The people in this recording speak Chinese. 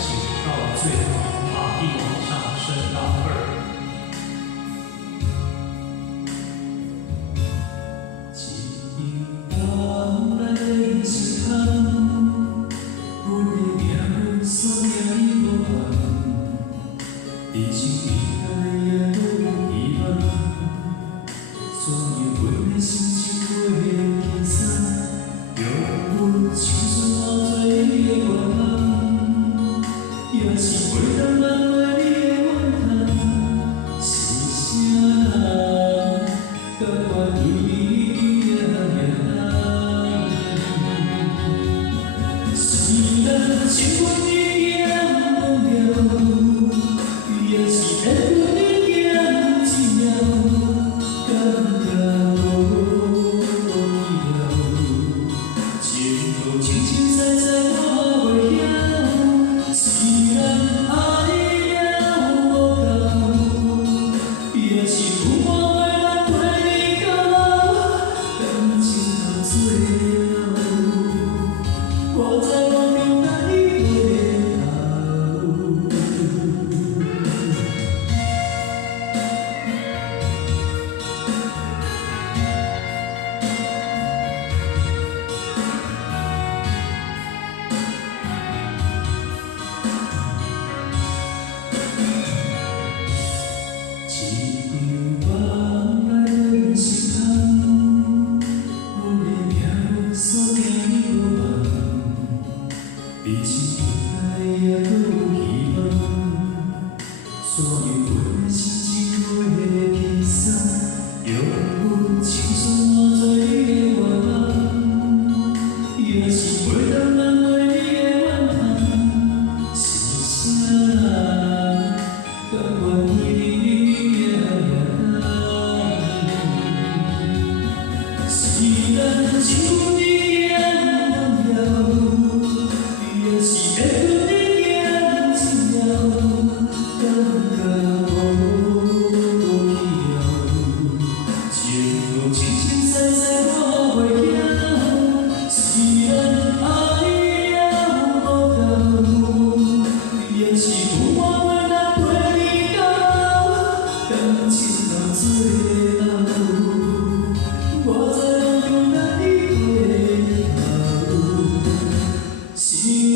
请到最好，把力往上升到2。地心离开也都有希望，所以阮的心情袂轻松，用阮青春换做你的愿望，也是袂当挽回你的怨叹。是啥人甘愿为你行行？是咱情愿你行忘了。也是缘分的行一了，感觉无去了，情路清清彩彩我袂晓，是咱爱了无够，也是有我为咱陪你到老，感情到最后，我在梦中等你回头。一场梦来人心痛，阮的命锁定你无望，彼此分开也都有希望，所以阮的心情袂轻松，用阮青春换做你的愿望，也是袂当挽回你的怨叹，是啥人甘愿为你？是咱情愿的行忘了，也是缘分的行一了，感觉无去了，情路清清彩彩我袂晓，是咱爱了无够，也是有我为咱陪你到老，感情到最后，我在。是。